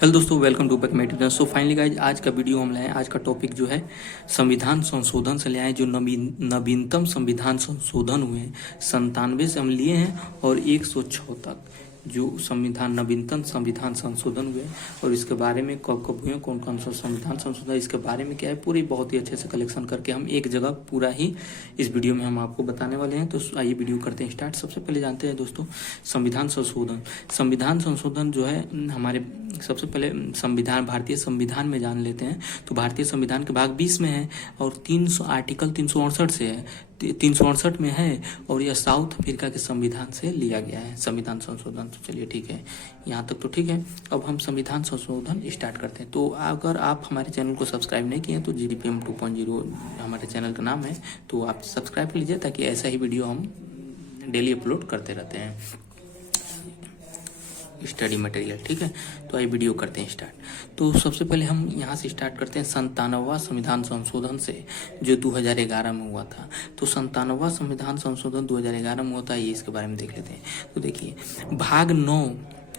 Hello दोस्तों, welcome to back meditation. So finally guys, आज का वीडियो हम लाए। आज का टॉपिक जो है संविधान संशोधन से ले आए। जो नवीनतम संविधान संशोधन हुए हैं 97 से हम लिए हैं और 106 तक जो संविधान नवीनतम संविधान संशोधन हुए और इसके बारे में कब कब हुए, कौन कौन सा संविधान संशोधन, इसके बारे में क्या है, पूरी बहुत ही अच्छे से कलेक्शन करके हम एक जगह पूरा ही इस वीडियो में हम आपको बताने वाले हैं। तो आइए वीडियो करते हैं स्टार्ट। सबसे पहले जानते हैं दोस्तों संविधान संशोधन। संविधान संशोधन जो है हमारे सबसे पहले संविधान, भारतीय संविधान में जान लेते हैं। तो भारतीय संविधान के भाग 20 में है और 300 आर्टिकल 368 से है, 368 में है और यह साउथ अफ्रीका के संविधान से लिया गया है संविधान संशोधन। तो चलिए ठीक है, यहाँ तक तो ठीक है। अब हम संविधान संशोधन स्टार्ट करते हैं। तो अगर आप हमारे चैनल को सब्सक्राइब नहीं किए तो GDPM 2.0 हमारे चैनल का नाम है, तो आप सब्सक्राइब कर लीजिए ताकि ऐसा ही वीडियो हम डेली अपलोड करते रहते हैं, स्टडी मटेरियल। ठीक है, तो आइए वीडियो करते हैं स्टार्ट। तो सबसे पहले हम यहाँ से स्टार्ट करते हैं 97वां संविधान संशोधन से, जो 2011 में हुआ था। तो 97वां संविधान संशोधन 2011 में होता है, ये इसके बारे में देख लेते हैं। तो देखिए भाग 9,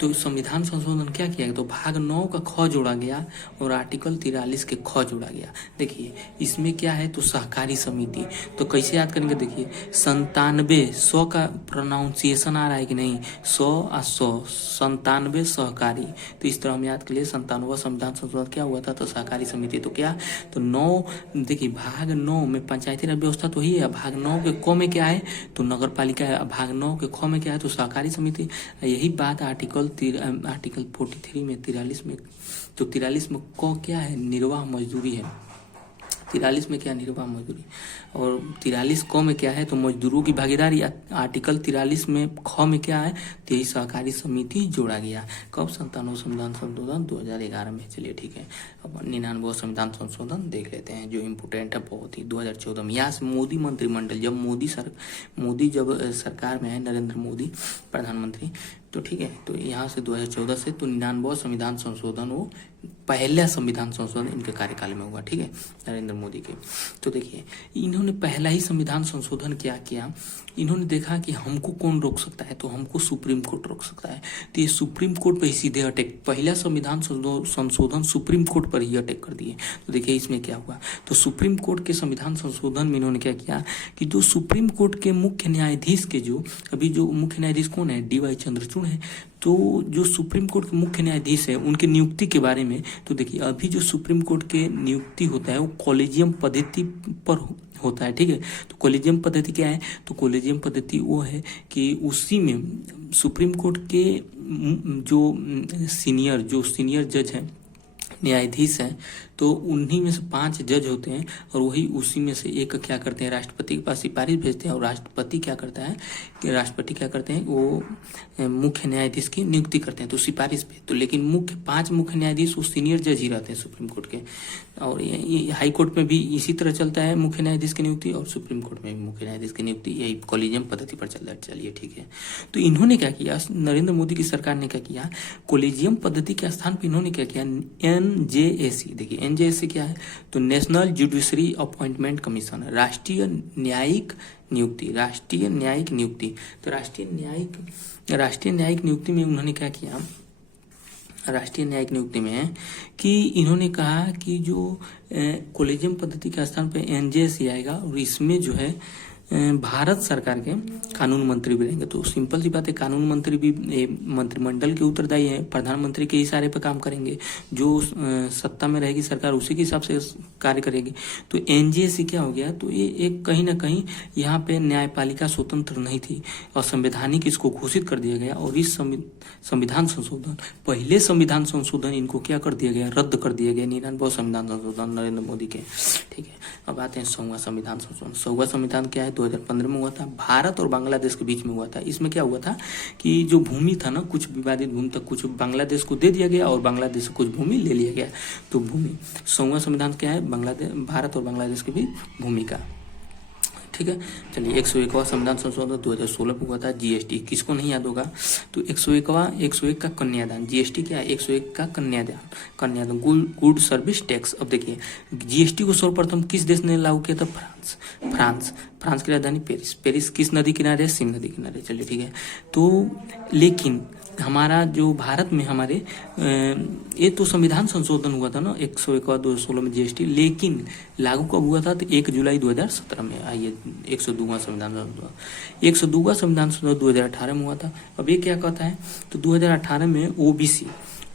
तो संविधान संशोधन क्या किया गया, तो भाग 9 का ख जोड़ा गया और आर्टिकल 43 के ख जोड़ा गया। देखिए इसमें क्या है, तो सहकारी समिति। तो कैसे याद करेंगे, देखिए 97, 100 का प्रोनाउंसिएशन आ रहा है कि नहीं, 100 और 100, 97 सहकारी। तो इस तरह हम याद कर लिए 97वां संविधान संशोधन क्या हुआ था, तो सहकारी समिति। तो क्या, तो 9, देखिए भाग 9 में पंचायती राज व्यवस्था तो ही है, भाग 9 के क में क्या है, तो नगर पालिका है, भाग 9 के ख में क्या है, तो सहकारी समिति। यही बात आर्टिकल 43 में 43 में, तो 43 में क क्या है, निर्वाह मजदूरी है। 43 में क्या, निर्वाह मजदूरी, और 43 क में क्या है, तो मजदूरों की भागीदारी। आर्टिकल 43 में ख में क्या है, तो यही सहकारी समिति जोड़ा गया। कब, 97वां संविधान संशोधन 2011 में। चलिए ठीक है, अब 99वां संविधान संशोधन देख लेते हैं, जो इम्पोर्टेंट है बहुत ही, 2014 में। यहाँ से मोदी मंत्रिमंडल, जब मोदी जब सरकार में है, नरेंद्र मोदी प्रधानमंत्री, तो ठीक है, तो यहाँ से 2014 से तो 99वां संविधान संशोधन वो पहला संविधान संशोधन इनके कार्यकाल में हुआ। ठीक है, नरेंद्र मोदी के। तो देखिए इन्होंने पहला ही संविधान संशोधन क्या किया, इन्होंने देखा कि हमको कौन रोक सकता है, तो हमको सुप्रीम कोर्ट रोक सकता है। तो ये सुप्रीम कोर्ट पर ही सीधे अटैक, पहला संविधान संशोधन सुप्रीम कोर्ट पर ही अटैक कर दिए। तो देखिए इसमें क्या हुआ, तो सुप्रीम कोर्ट के संविधान संशोधन में इन्होंने क्या किया कि जो सुप्रीम कोर्ट के मुख्य न्यायाधीश के, जो अभी जो मुख्य न्यायाधीश कौन है, DY चंद्रचूड़ है। तो जो सुप्रीम कोर्ट के मुख्य न्यायाधीश है, उनकी नियुक्ति के बारे में, तो देखिए अभी जो सुप्रीम कोर्ट के नियुक्ति होता है वो कॉलेजियम पद्धति पर होता है। ठीक है, तो कॉलेजियम पद्धति क्या है, तो कॉलेजियम पद्धति वो है कि उसी में सुप्रीम कोर्ट के जो सीनियर जज है, न्यायाधीश हैं, तो उन्हीं में से 5 जज होते हैं और वही उसी में से एक क्या करते हैं, राष्ट्रपति के पास सिफारिश भेजते हैं और राष्ट्रपति क्या करता है कि राष्ट्रपति क्या करते हैं, वो मुख्य न्यायाधीश की नियुक्ति करते हैं, तो सिफारिश पे। तो लेकिन 5 मुख्य न्यायाधीश वो सीनियर जज ही रहते हैं सुप्रीम कोर्ट के। और ये हाई कोर्ट में भी इसी तरह चलता है, मुख्य न्यायाधीश की नियुक्ति, और सुप्रीम कोर्ट में भी मुख्य न्यायाधीस की नियुक्ति यही कॉलेजियम पद्धति पर चल रहा है। चलिए ठीक है, तो इन्होंने क्या किया, नरेंद्र मोदी की सरकार ने क्या किया, कॉलेजियम पद्धति के स्थान पर इन्होंने क्या किया, NJAC। देखिए NJAC क्या है, तो नेशनल जुडिशरी अपॉइंटमेंट कमीशन, राष्ट्रीय न्यायिक नियुक्ति, राष्ट्रीय न्यायिक नियुक्ति। तो राष्ट्रीय न्यायिक नियुक्ति में उन्होंने क्या किया, राष्ट्रीय न्यायिक नियुक्ति में कि इन्होंने कहा कि जो कॉलेजियम पद्धति के स्थान पे NJAC आएगा और इसमें जो है भारत सरकार के कानून मंत्री भी रहेंगे। तो सिंपल सी बात है, कानून मंत्री भी मंत्रिमंडल के उत्तरदायी है, प्रधानमंत्री के इशारे पर काम करेंगे, जो सत्ता में रहेगी सरकार उसी के हिसाब से कार्य करेगी। तो NJAC क्या हो गया, तो ये एक कहीं ना कहीं यहाँ पे न्यायपालिका स्वतंत्र नहीं थी और संवैधानिक इसको घोषित कर दिया गया। और इस संविधान संशोधन, पहले संविधान संशोधन इनको क्या कर दिया गया, रद्द कर दिया गया, 99वां संविधान संशोधन नरेंद्र मोदी के। ठीक है, अब आते हैं 100वां संविधान संशोधन। 100वां संविधान क्या है, 2015 में हुआ था, भारत और बांग्लादेश के बीच में हुआ था। इसमें क्या हुआ था कि जो भूमि था ना, कुछ विवादित भूमि तक कुछ बांग्लादेश को दे दिया गया और बांग्लादेश से कुछ भूमि ले लिया गया। तो भूमि, 100वां संविधान क्या है, भारत और बांग्लादेश के बीच भूमि का। ठीक है, चलिए 101वां संविधान संशोधन 2016 में हुआ था। GST किसको नहीं याद होगा, तो 101 का कन्यादान, GST क्या है, 101 का कन्यादान गुड सर्विस टैक्स। अब देखिए GST को सर्वप्रथम किस देश ने लागू किया था, फ्रांस की राजधानी पेरिस किस नदी किनारे है, सीन नदी किनारे। चलिए ठीक है, तो लेकिन हमारा जो भारत में हमारे ये तो संविधान संशोधन हुआ था ना 101/2016 में जीएसटी, लेकिन लागू कब हुआ था तो 1 जुलाई 2017 में। आइए 102वां संविधान संशोधन 102वां संविधान संशोधन 2018 में हुआ था। अब ये क्या कहता है तो 2018 में ओबीसी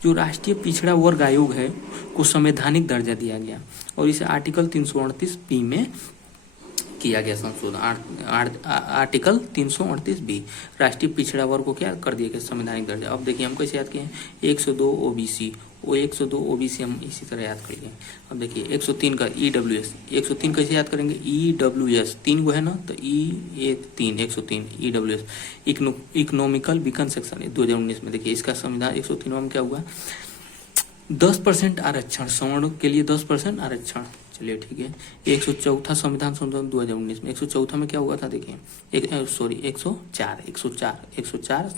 जो राष्ट्रीय पिछड़ा वर्ग आयोग है को संवैधानिक दर्जा दिया गया और इसे आर्टिकल 338 में किया गया संशोधन। आर्टिकल 338 राष्ट्रीय पिछड़ा वर्ग को क्या कर दिया गया संवैधानिक दर्जा। अब देखिए हम कैसे याद किए 102 ओबीसी, वो 102 ओबीसी हम इसी तरह याद करेंगे। अब देखिए 103 का ईडब्ल्यूएस, 103 कैसे याद करेंगे ईडब्ल्यूएस 3 गो है ना तो E 103 EWS economical weaken section 2019 में। देखिए इसका संविधान 103 में क्या हुआ 10% आरक्षण, सवर्ण के लिए 10% आरक्षण। चलिए ठीक है। 104 संविधान संशोधन 2019 में 104 में क्या हुआ था देखिए 104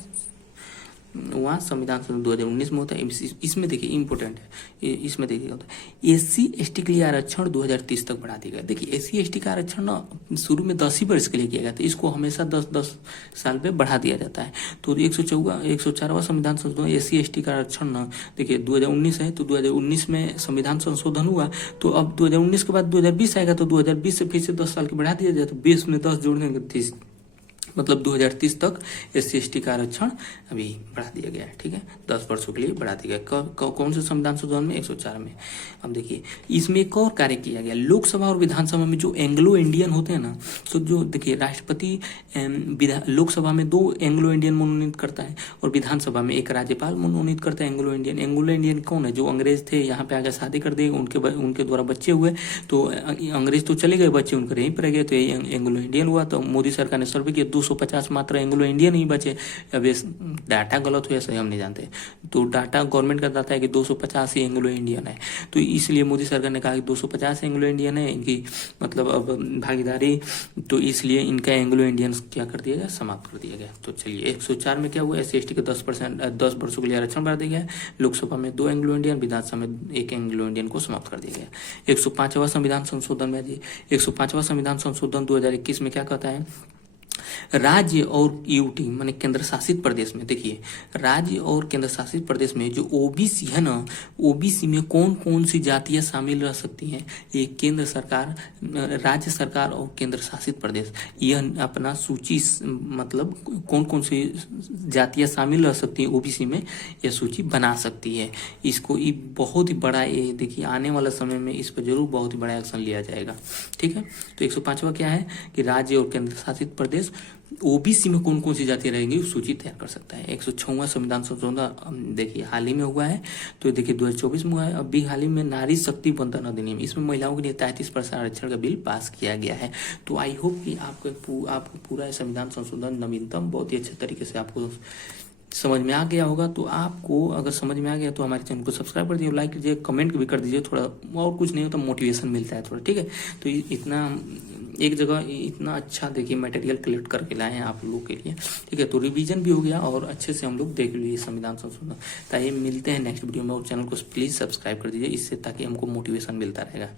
वहाँ संविधान संशोधन 2019 में होता है। इसमें देखिए इंपॉर्टेंट है, इसमें देखिए होता है एससी एसटी के लिए आरक्षण 2030 तक बढ़ा दिया गया। देखिए एससी एसटी का आरक्षण ना शुरू में 10 ही वर्ष के लिए किया गया था, इसको हमेशा 10-10 साल पे बढ़ा दिया जाता है। तो 104वां संविधान संशोधन एससी एसटी का आरक्षण ना देखिए 2019 है तो 2019 में संविधान संशोधन हुआ तो अब 2019 के बाद 2020 आएगा तो 2020 से फिर से 10 साल के बढ़ा दिया जाए तो 20 में 10 जोड़ने के 30 मतलब 2030 तक एससी एसटी का आरक्षण अभी बढ़ा दिया गया है। ठीक है 10 वर्षों के लिए बढ़ा दिया गया। कौन से संविधान संशोधन में 104 में। अब देखिए इसमें एक और कार्य किया गया लोकसभा और विधानसभा में जो एंग्लो इंडियन होते हैं ना तो जो देखिए राष्ट्रपति लोकसभा में 2 एंग्लो इंडियन मनोनीत करता है और विधानसभा में एक राज्यपाल मनोनीत करता है एंग्लो इंडियन। एंग्लो इंडियन कौन है जो अंग्रेज थे यहाँ पे आगे शादी कर दिए उनके द्वारा बच्चे हुए तो अंग्रेज तो चले गए बच्चे उनके यहीं पर रह गए तो एंग्लो इंडियन हुआ। तो मोदी सरकार ने सर्वे किया 250 मात्र एंग्लो इंडियन ही बचे। अब ये डाटा गलत हुआ सही हम नहीं जानते तो डाटा गवर्नमेंट का डाटा है कि 250 ही एंग्लो इंडियन है तो इसलिए मोदी सरकार ने कहा कि 250 एंग्लो इंडियन है इनकी मतलब अब भागीदारी तो इसलिए इनका एंग्लो इंडियन क्या कर दिया गया समाप्त कर दिया गया। तो चलिए 104 में क्या हुआ एससी एसटी के 10 वर्षों के लिए आरक्षण बढ़ा दिया गया। लोकसभा में 2 एंग्लो इंडियन विधानसभा में 1 एंग्लो इंडियन को समाप्त कर दिया गया। 105वां संविधान संशोधन में जी 105वां संविधान संशोधन 2021 में क्या कहता है राज्य और यूटी माने केंद्र शासित प्रदेश में देखिए राज्य और केंद्र शासित प्रदेश में जो ओबीसी है ना ओबीसी में कौन कौन सी जातियां शामिल रह सकती हैं ये केंद्र सरकार राज्य सरकार और केंद्र शासित प्रदेश यह अपना सूची मतलब कौन कौन सी जातियां शामिल रह सकती हैं ओबीसी में यह सूची बना सकती है। इसको ये बहुत ही बड़ा ये देखिए आने वाला समय में इस पर जरूर बहुत ही बड़ा एक्शन लिया जाएगा। ठीक है तो 105वां क्या है कि राज्य और केंद्र शासित प्रदेश ओबीसी में कौन कौन सी जातियां रहेंगी सूची तैयार कर सकता है। 106वां संविधान संशोधन देखिए हाल ही में हुआ है तो देखिए 2024 में हुआ है। अभी हाल ही में नारी शक्ति वंदन अधिनियम इसमें महिलाओं के लिए 33% आरक्षण का बिल पास किया गया है। तो आई होप कि आपको पूरा संविधान संशोधन नवीनतम बहुत ही अच्छे तरीके से आपको समझ में आ गया होगा। तो आपको अगर समझ में आ गया तो हमारे चैनल को सब्सक्राइब कर दीजिए, लाइक कीजिए, कमेंट भी कर दीजिए, थोड़ा और कुछ नहीं हो तो मोटिवेशन मिलता है थोड़ा। ठीक है तो इतना एक जगह इतना अच्छा देखिए मटेरियल कलेक्ट करके लाए हैं आप लोगों के लिए। ठीक है तो रिवीजन भी हो गया और अच्छे से हम लोग देख लिए संविधान संशोधन। ताकि मिलते हैं नेक्स्ट वीडियो में और चैनल को प्लीज सब्सक्राइब कर दीजिए इससे ताकि हमको मोटिवेशन मिलता रहेगा।